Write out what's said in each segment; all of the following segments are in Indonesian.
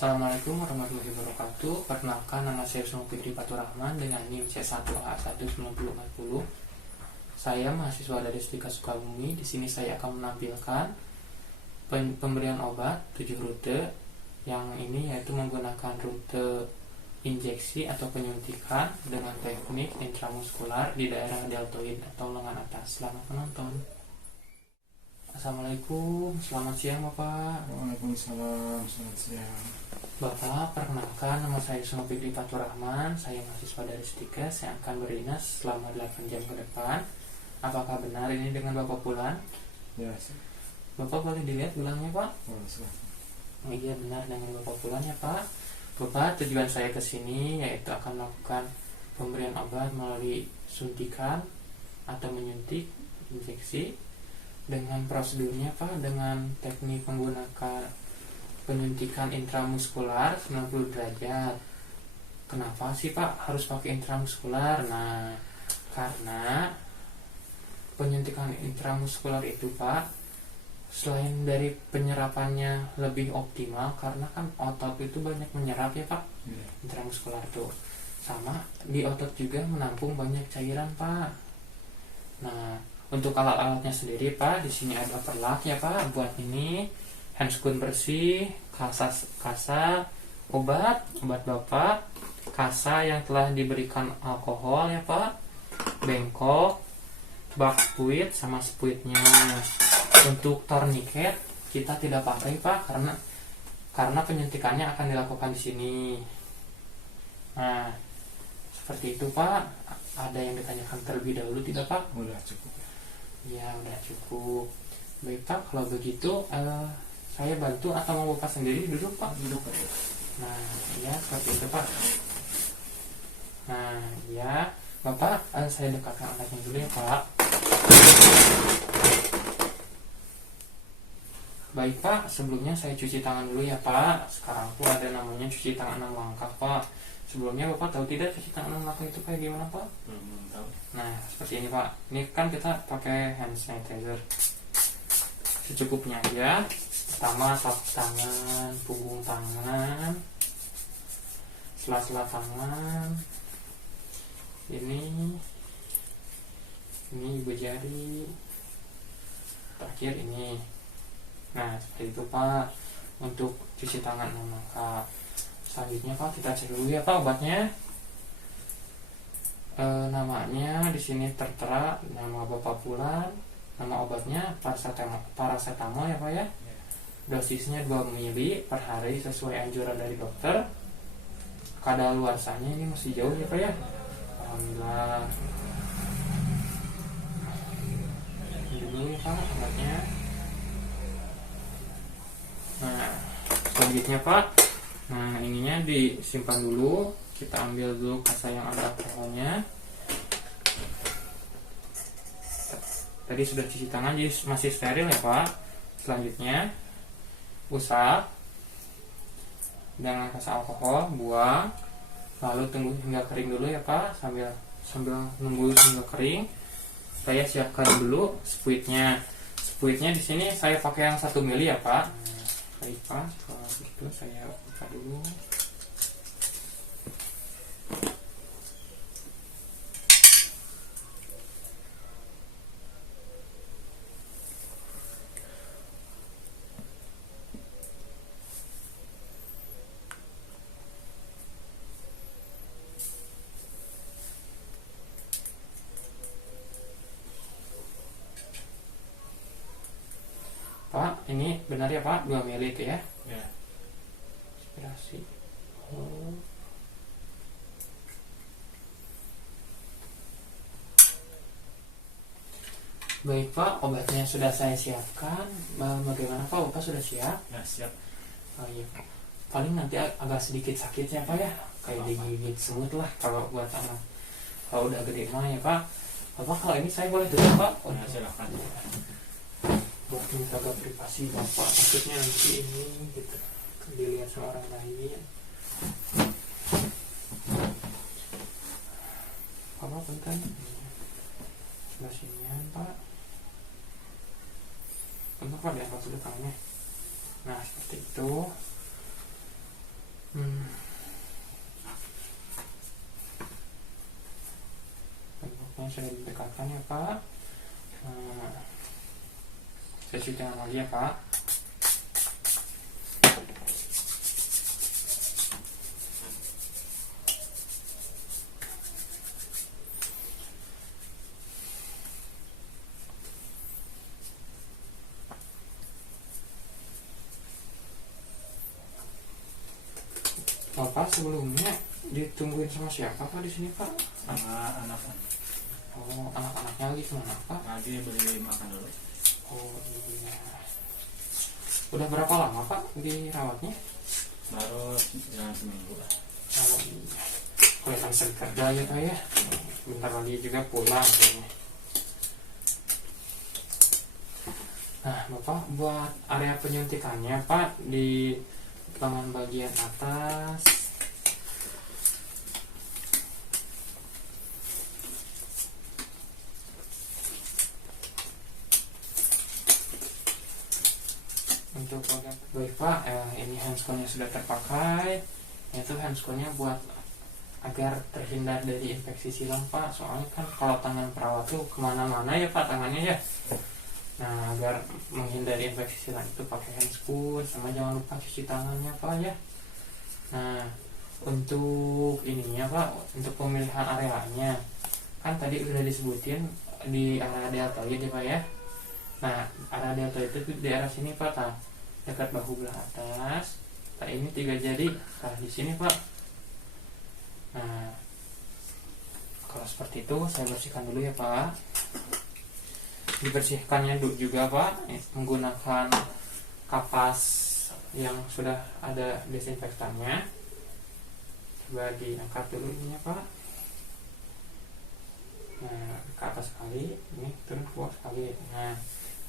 Assalamualaikum warahmatullahi wabarakatuh. Perkenalkan, nama saya Wisnu Fikri Faturrahman dengan NIM C1A19040. Saya mahasiswa dari STIKA Sukabumi. Di sini saya akan menampilkan pemberian obat 7 rute. Yang ini yaitu menggunakan rute injeksi atau penyuntikan dengan teknik intramuskular di daerah deltoid atau lengan atas. Selamat menonton. Assalamualaikum, selamat siang Bapak. Waalaikumsalam, selamat siang. Bapak, perkenalkan, nama saya Wisnu Fikri Faturrahman. Saya mahasiswa dari STIKA. Saya akan berdinas selama 8 jam ke depan. Apakah benar ini dengan Bapak Pulan? Ya, Bapak boleh dilihat gulangnya, Pak? silahkan. Oh, iya, benar dengan Bapak Pulan ya, Pak. Bapak, tujuan saya ke sini yaitu akan melakukan pemberian obat melalui suntikan atau menyuntik injeksi dengan prosedurnya, Pak, dengan teknik menggunakan penyuntikan intramuskular 90 derajat. Kenapa sih, Pak, harus pakai intramuskular? Nah, karena penyuntikan intramuskular itu, Pak, selain dari penyerapannya lebih optimal, karena kan otot itu banyak menyerap ya, Pak, intramuskular tuh. Sama di otot juga menampung banyak cairan, Pak. Nah, untuk alat-alatnya sendiri, Pak, di sini ada perlak ya, Pak, buat ini, handscoon bersih, kasa obat Bapak, kasa yang telah diberikan alkohol ya, Pak, bengkok, bak spuit sama spuitnya. Untuk tourniquet kita tidak pakai, Pak, karena penyuntikannya akan dilakukan di sini. Nah, seperti itu, Pak. Ada yang ditanyakan terlebih dahulu tidak, Pak? Udah cukup ya. Ya, udah cukup. Baik, Pak, kalau begitu saya bantu atau mau Bapak sendiri duduk, Pak? Duduk aja. Nah, ya seperti itu, Pak. Nah, ya Bapak, saya dekatkan alatnya dulu ya, Pak. Baik, Pak, sebelumnya saya cuci tangan dulu ya, Pak. Sekarang tuh ada namanya cuci tangan 6 langkah, Pak. Sebelumnya Bapak tahu tidak cuci tangan 6 langkah itu kayak gimana, Pak? Belum tahu. Nah, seperti ini, Pak. Ini kan kita pakai hand sanitizer. Secukupnya aja. Pertama, sapu tangan, punggung tangan, sela-sela tangan. Ini ibu jari. Terakhir ini. Nah, seperti itu, Pak, untuk cuci tangan 6 langkah. Selanjutnya, Pak, kita cek dulu ya, Pak, obatnya. Namanya di sini tertera nama Bapak Pulan, nama obatnya paracetamol ya, Pak ya. Dosisnya 2 mili per hari sesuai anjuran dari dokter. Kadaluarsanya ini masih jauh ya, Pak ya. Alhamdulillah. Ini dulu ya, Pak, obatnya. Nah, selanjutnya, Pak, nah ininya disimpan dulu. Kita ambil dulu kasa yang ada alkoholnya. Tadi sudah cuci tangan, jadi masih steril ya, Pak. Selanjutnya usap dengan kasa alkohol, buang, lalu tunggu hingga kering dulu ya, Pak. Sambil nunggu hingga kering, saya siapkan dulu spuitnya. Spuitnya di sini saya pakai yang 1 mili ya, Pak. Baik, Pak, kalau begitu saya buka dulu. Pak, ini benar ya, Pak, 2 mili itu ya? Ya. Inspirasi. Oh. Baik, Pak, obatnya sudah saya siapkan. Bagaimana, Pak? Bapak sudah siap? Ya, siap. Oh iya. Paling nanti agak sedikit sakitnya, Pak ya? Kayak digigit semut lah kalau buat anak. Kalau udah gede mah ya, Pak. Bapak, kalau ini saya boleh duduk, Pak? Oh, Ya, silakan. buat menjaga privasi Bapak, takutnya nanti ini gitu dilihat sama orang lain. Bapak bentar, sebelah sini, Pak. Bentar, Pak, diangkat dulu tangannya. Nah, seperti itu. Temboknya sudah didekatkan ya Pak. Nah, saya syutingkan lagi ya Pak. Bapak sebelumnya ditungguin sama siapa Pak di sini Pak? Sama anak-anak. Oh, anak-anaknya lagi kemana Pak? Lagi beli makan dulu. Oh iya. Udah berapa lama Pak dirawatnya? Baru jalan seminggu lah. Oh iya. Kelihatan segar ya Pak ya. Bentar lagi juga pulang kayaknya. Nah Bapak buat area penyuntikannya Pak di lengan bagian atas. Untuk bagian baik Pak, ini handsconya sudah terpakai. Itu handsconya buat agar terhindar dari infeksi silang Pak. Soalnya kan kalau tangan perawat tuh kemana-mana ya Pak tangannya ya. Nah agar menghindari infeksi silang itu pakai handscoon, sama jangan lupa cuci tangannya Pak ya. Nah untuk ininya Pak, untuk pemilihan areanya kan tadi udah disebutin di area deltoid ya Pak ya. Nah area deltoid itu di arah sini Pak, dekat bahu belah atas. Nah ini 3 jari, nah di sini Pak. Nah kalau seperti itu saya bersihkan dulu ya Pak. Dibersihkannya juga Pak menggunakan kapas yang sudah ada desinfektannya. Coba diangkat dulu ininya Pak. Nah ke atas sekali, ini turun ke bawah sekali. Nah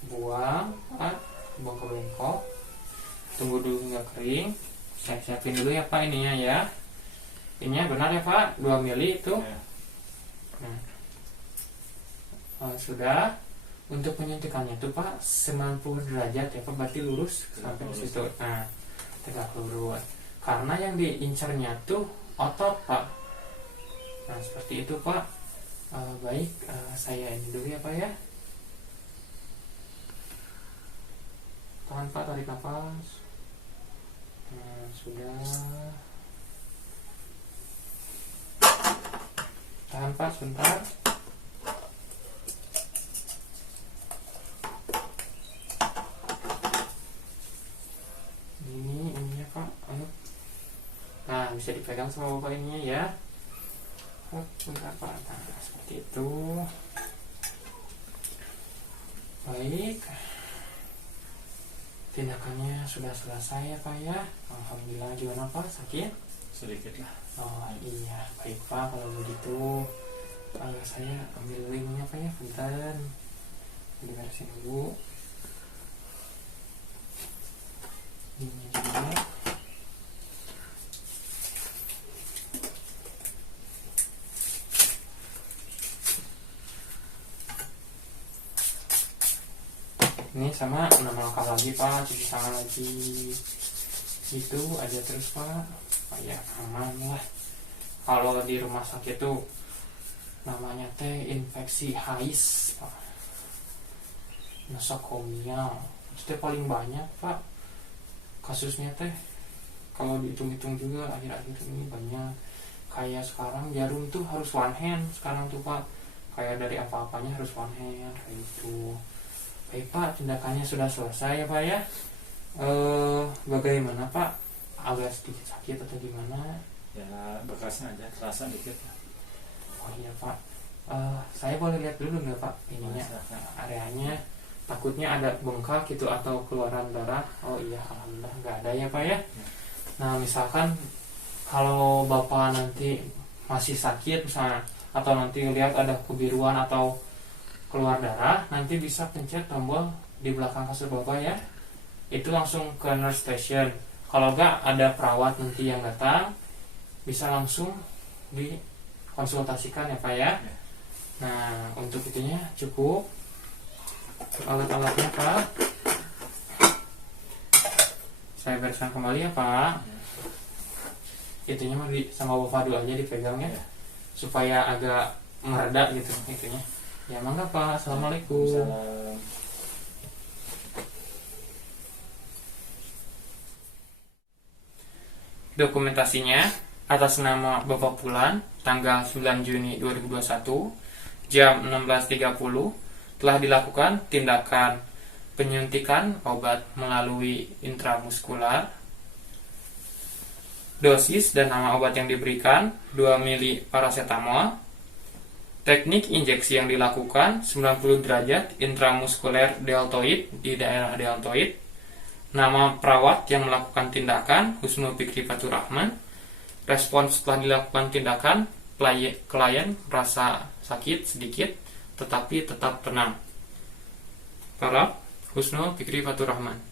buang Pak, buang ke bengkok. Tunggu dulu hingga kering. Saya siapin dulu ya Pak ininya ya. Ininya benar ya Pak, 2 mili itu. Nah sudah. Untuk penyuntikannya itu Pak 90 derajat ya Pak, berarti lurus sampai ke situ. Nah tegak lurus. Karena yang diincarnya tuh otot Pak. Nah seperti itu Pak. Baik, saya ini dulu ya Pak ya. Tahan Pak, tarik nafas. Nah sudah. Tahan Pak sebentar. Ininya Pak, ayo. Nah bisa dipegang sama Bapak ininya ya. Bentar Pak, nah seperti itu. Baik, tindakannya sudah selesai ya Pak ya. Alhamdulillah. Gimana Pak, sakit? Sedikit lah. Oh iya, baik Pak kalau begitu. Saya ambil ininya Pak ya, bentar. Diberesin dulu. Ini juga. Ini sama 6 langkah lagi Pak, cuci tangan lagi. Itu aja terus Pak, supaya aman lah. Kalau di rumah sakit tuh namanya teh infeksi HAIS Pak, nosokomia. Itu paling banyak Pak kasusnya teh. Kalau dihitung-hitung juga akhir-akhir ini banyak. Kayak sekarang jarum tuh harus one hand sekarang tuh Pak. Kayak dari apa-apanya harus one hand kayak gitu. Baik Pak, tindakannya sudah selesai ya Pak ya. Bagaimana Pak? Agak sedikit sakit atau gimana? Ya bekasnya aja, terasa dikit. Oh iya Pak, saya boleh lihat dulu nggak Pak ininya, areanya? Takutnya ada bengkak gitu atau keluaran darah. Oh iya, alhamdulillah nggak ada ya Pak ya. Nah misalkan kalau Bapak nanti masih sakit misalnya, atau nanti lihat ada kebiruan atau keluar darah, nanti bisa pencet tombol di belakang kasur Bapak ya. Itu langsung ke nurse station. Kalau enggak ada perawat nanti yang datang, bisa langsung dikonsultasikan ya Pak ya. Nah untuk itunya cukup alat-alatnya Pak. Saya bereskan kembali ya Pak. itunya mah sama Bapak dulu aja dipegangnya Ya. supaya agak mereda gitu itunya. Ya mangga Pak. Assalamualaikum. Salam. Dokumentasinya atas nama Bapak Pulan tanggal 9 Juni 2021 jam 16.30 telah dilakukan tindakan penyuntikan obat melalui intramuskular. Dosis dan nama obat yang diberikan 2 mili paracetamol. Teknik injeksi yang dilakukan 90 derajat intramuskuler deltoid di daerah deltoid. Nama perawat yang melakukan tindakan Husnul Fikri Fatur Rahman. Respon setelah dilakukan tindakan, klien merasa sakit sedikit tetapi tetap tenang. Para Husnul Fikri Fatur Rahman.